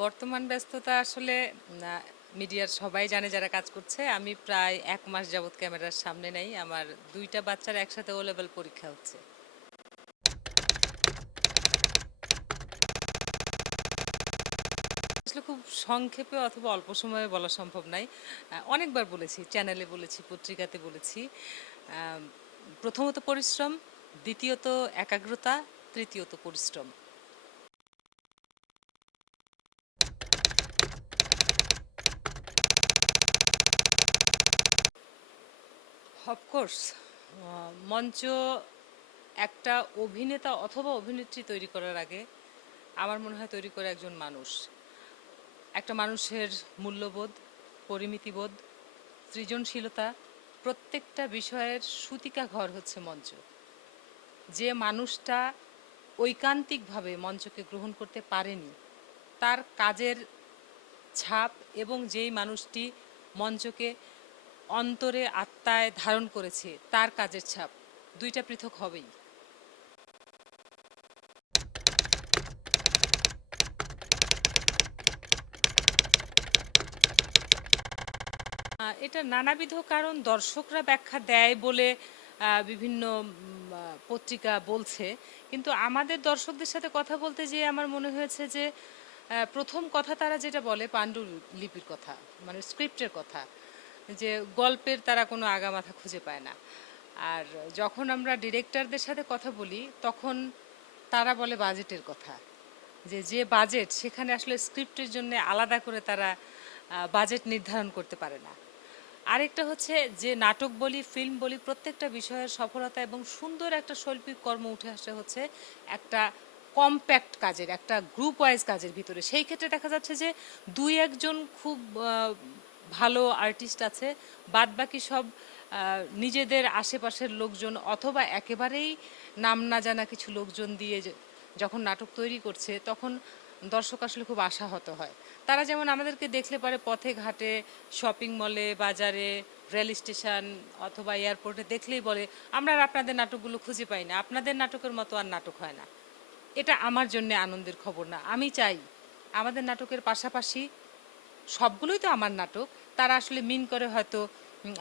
বর্তমান ব্যস্ততা আসলে আ মিডিয়ার সবাই জানে যারা কাজ করছে। আমি প্রায় ১ মাস যাবৎ ক্যামেরার সামনে নাই। আমার ২ টা বাচ্চার একসাথে ও লেভেল পরীক্ষা হচ্ছে। আসলে খুব সংক্ষেপে অথবা অল্প সময়ে বলা সম্ভব নাই। অনেকবার বলেছি, চ্যানেলে বলেছি, পত্রিকাতে বলেছি। আম প্রথমত পরিশ্রম, দ্বিতীয়ত একাগ্রতা, তৃতীয়ত পরিশ্রম। অফকোর্স মঞ্চ একটা অভিনেতা অথবা অভিনেত্রী তৈরি করার আগে আমার মনে হয় তৈরি করে একজন মানুষ। একটা মানুষের মূল্যবোধ, পরিমিতিবোধ, সৃজনশীলতা প্রত্যেকটা বিষয়ের সূতিকা ঘর হচ্ছে মঞ্চ। যে মানুষটা ঐকান্তিকভাবে মঞ্চকে গ্রহণ করতে পারেনি, তার কাজের ছাপ এবং যেই মানুষটি মঞ্চকে অন্তরে আত্মায় ধারণ করেছে তার কাজের ছাপ দুইটা পৃথক হবেই। এটা নানাবিধ কারণ দর্শকরা ব্যাখ্যা দেয় বলে বিভিন্ন পত্রিকা বলছে। কিন্তু আমাদের দর্শকদের সাথে কথা বলতে যেয়ে আমার মনে হয়েছে যে প্রথম কথা তারা যেটা বলে পাণ্ডুলিপির কথা, মানে স্ক্রিপ্টের কথা, যে গল্পের তারা কোনো আগামাথা খুঁজে পায় না। আর যখন আমরা ডিরেক্টরদের সাথে কথা বলি তখন তারা বলে বাজেটের কথা, যে যে বাজেট সেখানে আসলে স্ক্রিপ্টের জন্য আলাদা করে তারা বাজেট নির্ধারণ করতে পারে না। আরেকটা হচ্ছে যে নাটক বলি, ফিল্ম বলি, প্রত্যেকটা বিষয়ের সফলতা এবং সুন্দর একটা শৈল্পিক কর্ম উঠে আসে হচ্ছে একটা কম্প্যাক্ট কাজের, একটা গ্রুপ ওয়াইজ কাজের ভিতরে। সেই ক্ষেত্রে দেখা যাচ্ছে যে দুই একজন খুব ভালো আর্টিস্ট আছে, বাদ বাকি সব নিজেদের আশেপাশের লোকজন অথবা একেবারেই নাম না জানা কিছু লোকজন দিয়ে যখন নাটক তৈরি করছে তখন দর্শক আসলে খুব আশাহত হয়। তারা যেমন আমাদেরকে দেখলে পারে পথে ঘাটে, শপিং মলে, বাজারে, রেল স্টেশন অথবা এয়ারপোর্টে দেখলেই বলে আমরা আর আপনাদের নাটকগুলো খুঁজে পাই না, আপনাদের নাটকের মতো আর নাটক হয় না। এটা আমার জন্য আনন্দের খবর না। আমি চাই আমাদের নাটকের পাশাপাশি, সবগুলোই তো আমার নাটক, তারা আসলে মিন করে হয়তো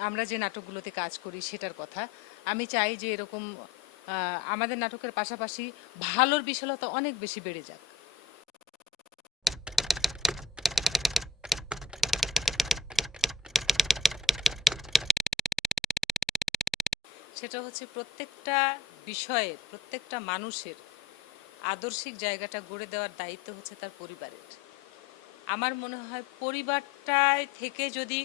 আমরা যে নাটকগুলোতে কাজ করি সেটার কথা। আমি চাই যে এরকম আমাদের নাটকের পাশাপাশি ভালোর বিশালতা অনেক বেশি বেড়ে যাক। সেটা হচ্ছে প্রত্যেকটা বিষয়ে প্রত্যেকটা মানুষের আদর্শিক জায়গাটা গড়ে দেওয়ার দায়িত্ব হচ্ছে তার পরিবারের। আমার মনে হয় পরিবারটায় থেকে যদি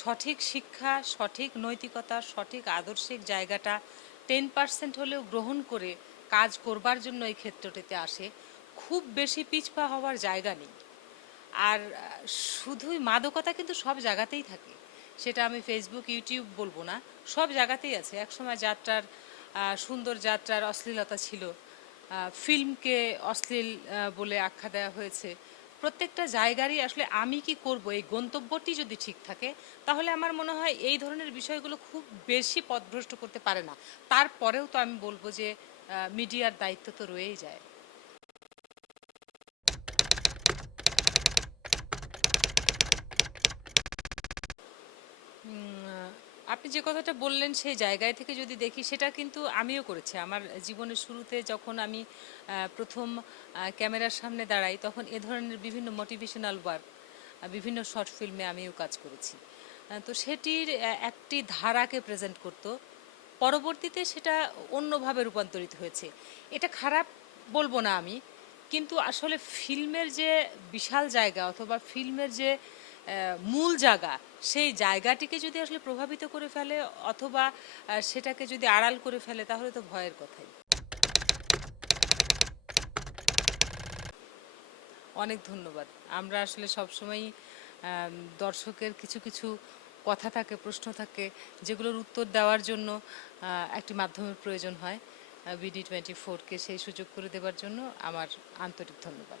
সঠিক শিক্ষা, সঠিক নৈতিকতা, সঠিক আদর্শিক জায়গাটা 10% হলেও গ্রহণ করে কাজ করবার জন্য এই ক্ষেত্রটিতে আসে, খুব বেশি পিছপা হওয়ার জায়গা নেই। আর শুধুই মাদকতা কিন্তু সব জায়গাতেই থাকে। সেটা আমি ফেসবুক, ইউটিউব বলবো না, সব জায়গাতেই আছে। একসময় যাত্রার সুন্দর যাত্রার অশ্লীলতা ছিল, ফিল্মকে অশ্লীল বলে আখ্যা দেওয়া হয়েছে। প্রত্যেকটা জায়গারই আসলে আমি কি করব এই গন্তব্যটি যদি ঠিক থাকে তাহলে আমার মনে হয় এই ধরনের বিষয়গুলো খুব বেশি পথভ্রষ্ট করতে পারে না। তারপরেও তো আমি বলবো যে মিডিয়ার দায়িত্ব তো রয়েই যায়। আপনি যে কথাটা বললেন সেই জায়গায় থেকে যদি দেখি সেটা কিন্তু আমিও করেছি। আমার জীবনের শুরুতে যখন আমি প্রথম ক্যামেরার সামনে দাঁড়াই তখন এ ধরনের বিভিন্ন মোটিভেশনাল ওয়ার্ক, বিভিন্ন শর্ট ফিল্মে আমিও কাজ করেছি। তো সেটির একটি ধারাকে প্রেজেন্ট করত। পরবর্তীতে সেটা অন্যভাবে রূপান্তরিত হয়েছে। এটা খারাপ বলবো না আমি, কিন্তু আসলে ফিল্মের যে বিশাল জায়গা অথবা ফিল্মের যে মূল জায়গা, সেই জায়গাটিকে যদি আসলে প্রভাবিত করে ফেলে অথবা সেটাকে যদি আড়াল করে ফেলে তাহলে তো ভয়ের কথাই। অনেক ধন্যবাদ। আমরা আসলে সবসময়ই দর্শকের কিছু কিছু কথা থাকে, প্রশ্ন থাকে, যেগুলোর উত্তর দেওয়ার জন্য একটি মাধ্যমের প্রয়োজন হয়। বিডি 24কে সেই সুযোগ করে দেওয়ার জন্য আমার আন্তরিক ধন্যবাদ।